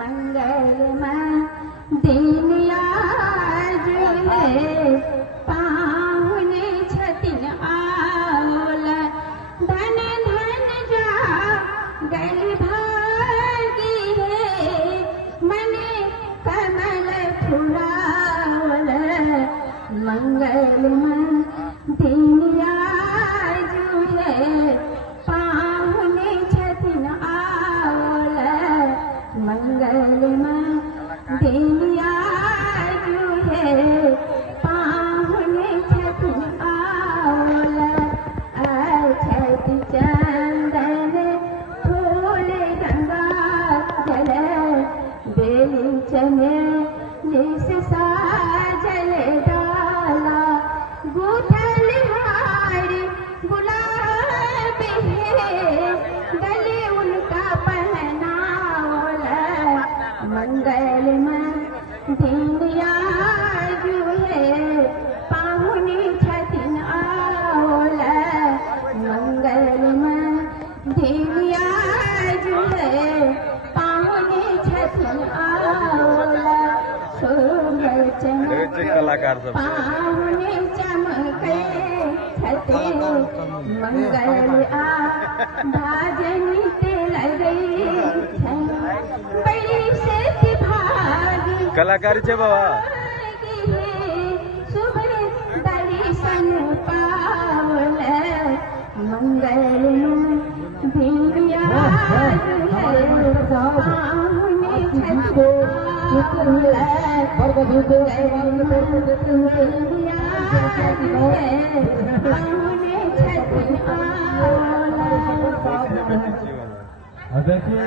मंगलमय दिन आज है, पाहुने छतिन आवल, धन धन जा गल भागी है, मने कमल फुलावल, मंगलमय दिन आज है, पाहुने छतिन आवल, मंगलमय दिन आज है, पाहुने छतिन आवल, अछत चंदन फूल गंगा जल, बेलीच में निस साजल डाला, गुथल हार गुलाब है, गले उनका पहनावल, मंगलमय दिन आज है, पाहुने छतिन आवल, मंगलमय दिन आज है, पाहुने छतिन आवल, कलाकार सब पाहुने चमके छते, मंगल आ भाजनी ते लगई, बड़ी से भागी कलाकारी छे बाबा, सुबह दर्शन पावल, मंगलमय दिन आज है, पाहुने छतिन देखिए